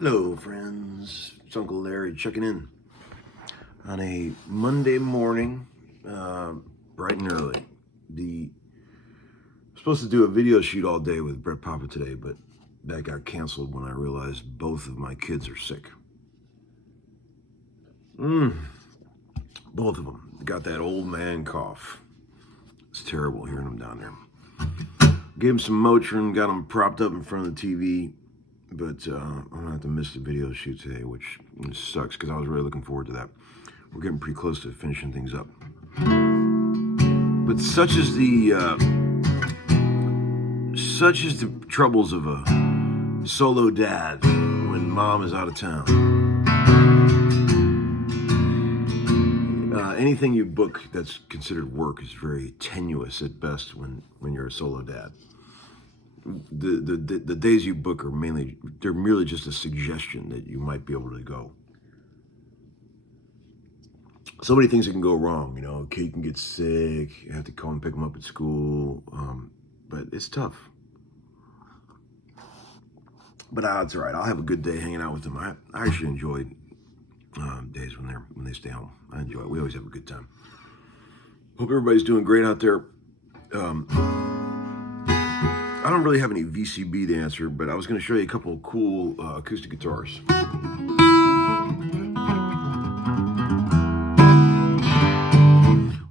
Hello, friends. It's Uncle Larry checking in on a Monday morning, bright and early. I'm supposed to do a video shoot all day with Brett Papa today, but that got canceled when I realized both of my kids are sick. Both of them got that old man cough. It's terrible hearing them down there. Gave them some Motrin, got them propped up in front of the TV. But I'm gonna have to miss the video shoot today, which sucks because I was really looking forward to that. We're getting pretty close to finishing things up. But such is the troubles of a solo dad when mom is out of town. Anything you book that's considered work is very tenuous at best when you're a solo dad. The days you book are they're merely just a suggestion that you might be able to go. So many things that can go wrong, you know, a kid can get sick, you have to call and pick them up at school, but it's tough. But it's all right. I'll have a good day hanging out with them. I actually enjoy days when they stay home. I enjoy it. We always have a good time. Hope everybody's doing great out there. I don't really have any VCB to answer, but I was going to show you a couple of cool acoustic guitars.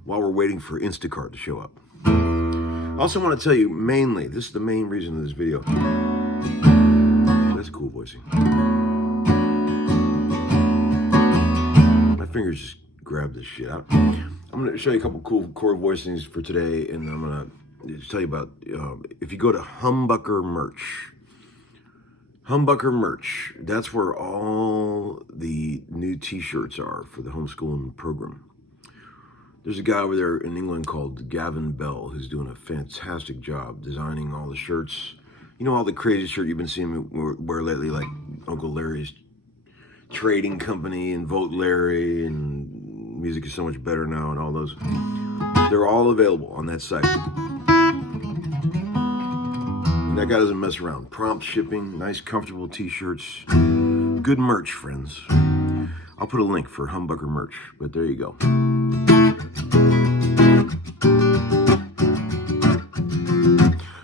While we're waiting for Instacart to show up. I also want to tell you mainly, this is the main reason of this video. That's cool voicing. My fingers just grabbed this shit out. I'm going to show you a couple cool chord voicings for today, and I'm going to tell you about, if you go to Humbucker Merch, that's where all the new t-shirts are for the Homeskoolin program. There's a guy over there in England called Gavin Bell who's doing a fantastic job designing all the shirts. You know, all the crazy shirts you've been seeing me wear lately, like Uncle Larry's Trading Company and Vote Larry and Music is So Much Better Now and all those. They're all available on that site. That guy doesn't mess around. Prompt shipping, nice comfortable t-shirts. Good merch, friends. I'll put a link for Humbucker merch, but there you go.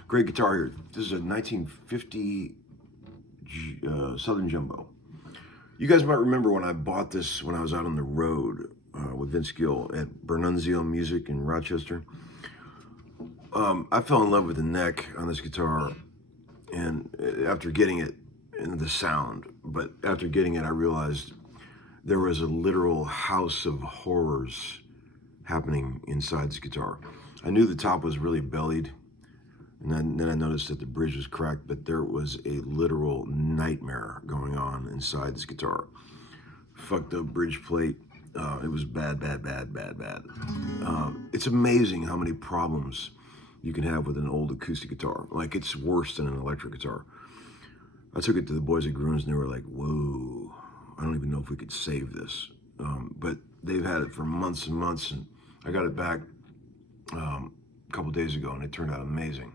Great guitar here. This is a 1950 Southern Jumbo. You guys might remember when I bought this when I was out on the road with Vince Gill at Bernunzio Music in Rochester. I fell in love with the neck on this guitar, and after getting it, and the sound, but after getting it, I realized there was a literal house of horrors happening inside this guitar. I knew the top was really bellied, and then I noticed that the bridge was cracked, but there was a literal nightmare going on inside this guitar. Fucked up bridge plate. It was bad. It's amazing how many problems you can have with an old acoustic guitar. Like, it's worse than an electric guitar. I took it to the boys at Groons and they were like, whoa, I don't even know if we could save this. But they've had it for months and months, and I got it back a couple days ago and it turned out amazing.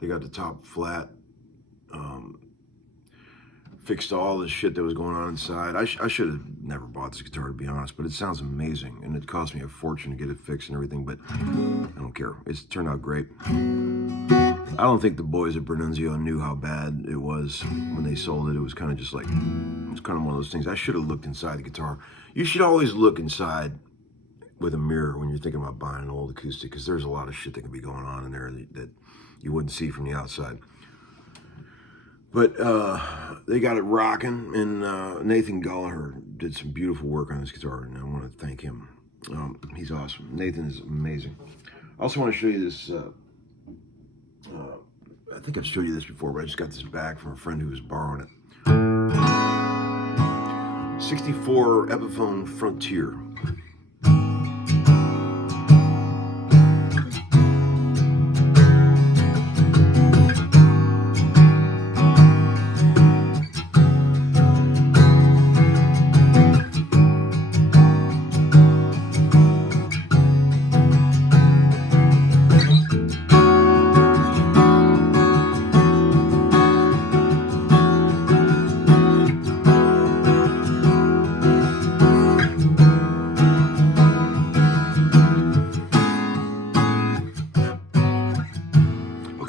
They got the top flat, fixed all the shit that was going on inside. I should have never bought this guitar, to be honest, but it sounds amazing, and it cost me a fortune to get it fixed and everything, but I don't care. It's turned out great. I don't think the boys at Bernunzio knew how bad it was when they sold it. It was kind of just like, it was kind of one of those things. I should have looked inside the guitar. You should always look inside with a mirror when you're thinking about buying an old acoustic, because there's a lot of shit that can be going on in there that you wouldn't see from the outside. But they got it rocking, and Nathan Gallagher did some beautiful work on this guitar, and I want to thank him. He's awesome. Nathan is amazing. I also want to show you this. I think I've showed you this before, but I just got this back from a friend who was borrowing it. 64 Epiphone Frontier.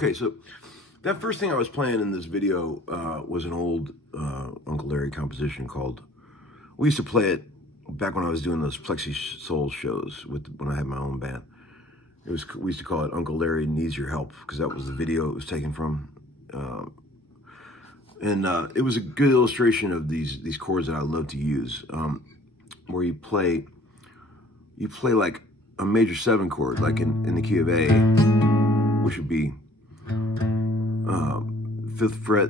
Okay, so that first thing I was playing in this video was an old Uncle Larry composition called, we used to play it back when I was doing those Plexi Soul shows when I had my own band. We used to call it Uncle Larry Needs Your Help, because that was the video it was taken from. And it was a good illustration of these chords that I love to use, where you play like a major 7 chord, like in the key of A, which would be 5th fret,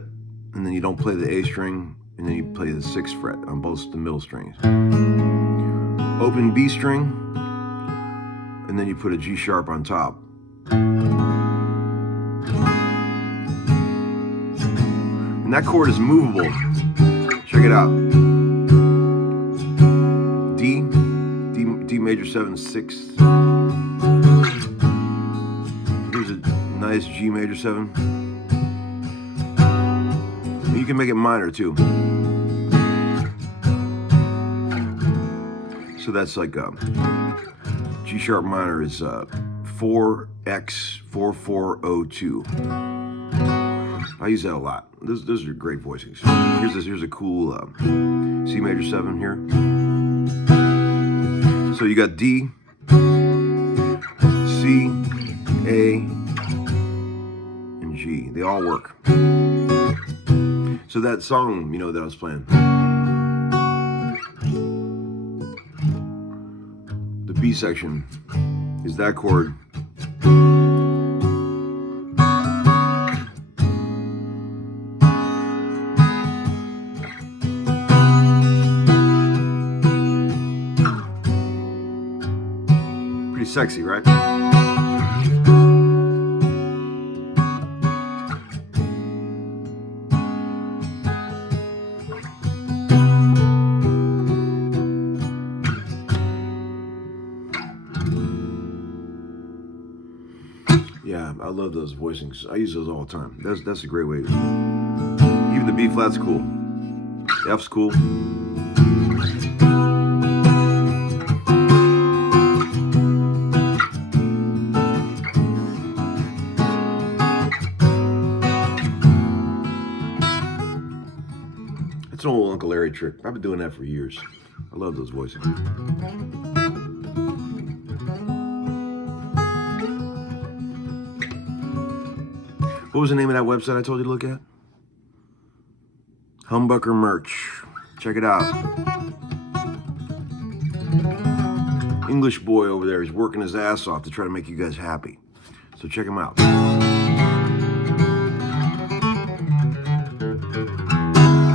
and then you don't play the A string, and then you play the 6th fret on both the middle strings. Open B string, and then you put a G sharp on top. And that chord is movable. Check it out. D major 7, 6th. Here's a nice G major 7. You can make it minor too. So that's like G sharp minor is 4x4402. I use that a lot. Those are great voicings. Here's a cool C major 7 here. So you got D, C, A, and G. They all work. So that song, that I was playing, the B section is that chord. Pretty sexy, right? Yeah, I love those voicings. I use those all the time. That's a great way. Even the B flat's cool. F's cool. That's an old Uncle Larry trick. I've been doing that for years. I love those voicings. What was the name of that website I told you to look at? Humbucker Merch. Check it out. English boy over there is working his ass off to try to make you guys happy. So check him out.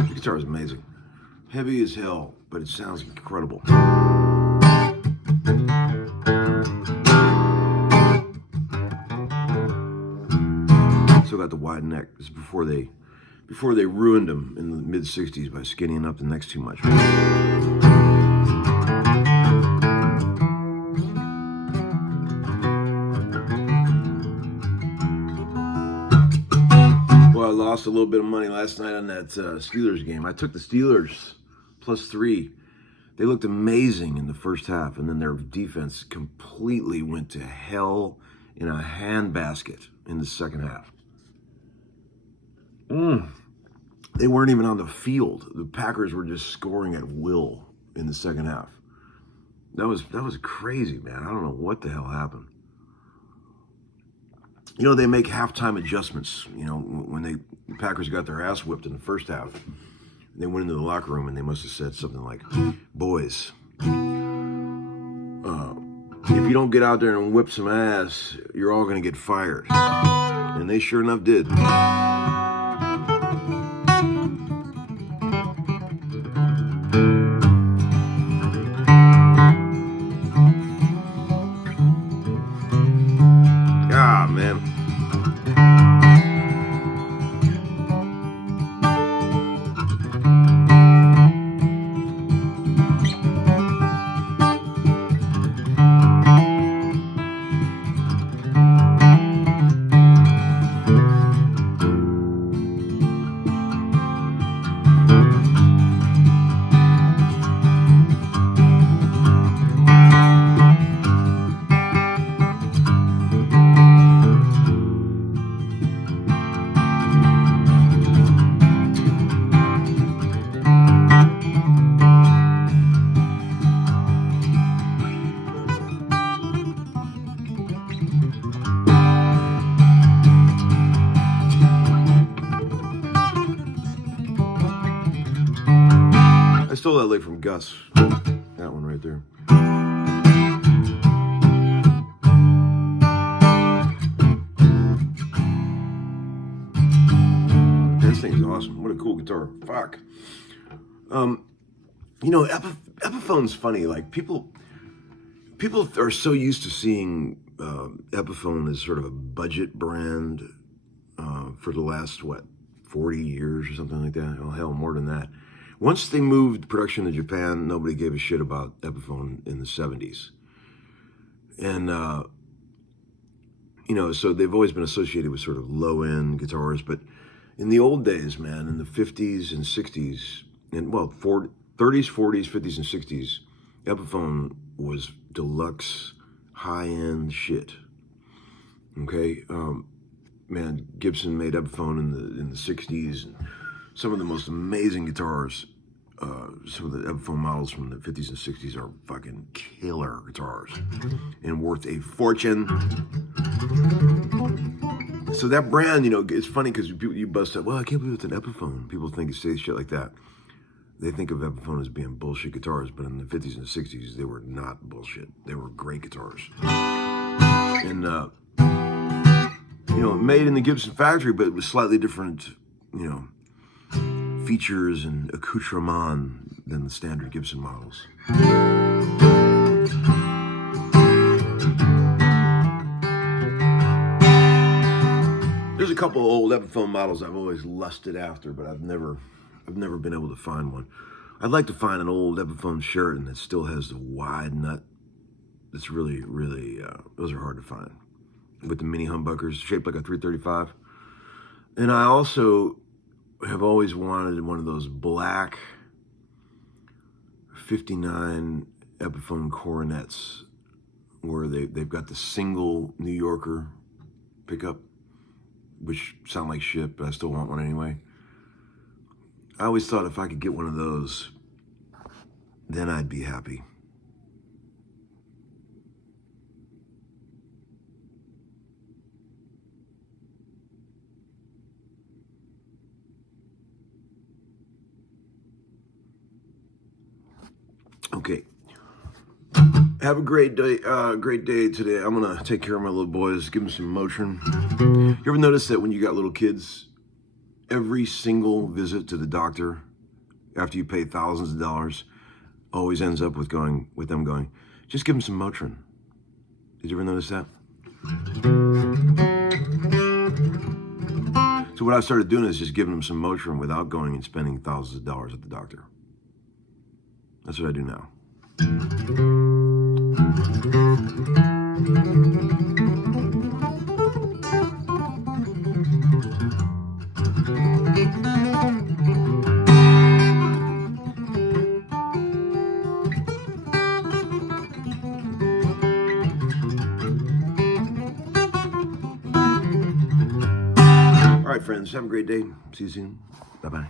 The guitar is amazing. Heavy as hell, but it sounds incredible. Still got the wide neck. This is before they ruined him in the mid-60s by skinnying up the necks too much. Well, I lost a little bit of money last night on that Steelers game. I took the Steelers +3. They looked amazing in the first half, and then their defense completely went to hell in a handbasket in the second half. They weren't even on the field. The Packers were just scoring at will in the second half. That was crazy, man. I don't know what the hell happened. They make halftime adjustments. When the Packers got their ass whipped in the first half, they went into the locker room and they must have said something like, "Boys, if you don't get out there and whip some ass, you're all going to get fired." And they sure enough did. Ah, man. stole that lick from Gus. That one right there. This thing is awesome. What a cool guitar. Fuck. You know, Epiphone's funny. Like people are so used to seeing Epiphone as sort of a budget brand for the last 40 years or something like that. Oh hell, more than that. Once they moved production to Japan, nobody gave a shit about Epiphone in the 70s. And you know, so they've always been associated with sort of low-end guitars, but in the old days, man, in the 50s and 60s, and 30s, 40s, 50s, and 60s, Epiphone was deluxe, high-end shit. Okay, man, Gibson made Epiphone in the 60s, and some of the most amazing guitars, some of the Epiphone models from the 50s and 60s are fucking killer guitars and worth a fortune. So that brand, you know, it's funny because you bust up, well, I can't believe it's an Epiphone. People say shit like that. They think of Epiphone as being bullshit guitars, but in the 50s and 60s, they were not bullshit. They were great guitars. And, you know, made in the Gibson factory, but with slightly different, you know, features and accoutrement than the standard Gibson models. There's a couple of old Epiphone models I've always lusted after, but I've never been able to find one. I'd like to find an old Epiphone Sheraton that still has the wide nut. It's really, those are hard to find. With the mini humbuckers shaped like a 335. And I also have always wanted one of those black 59 Epiphone coronets where they've got the single New Yorker pickup, which sound like shit, but I still want one anyway. I always thought if I could get one of those, then I'd be happy. Okay. Have a great day today. I'm gonna take care of my little boys, give them some Motrin. You ever notice that when you got little kids, every single visit to the doctor after you pay thousands of dollars always ends up with them going, just give them some Motrin. Did you ever notice that? So what I started doing is just giving them some Motrin without going and spending thousands of dollars at the doctor. That's what I do now. All right, friends, have a great day. See you soon. Bye-bye.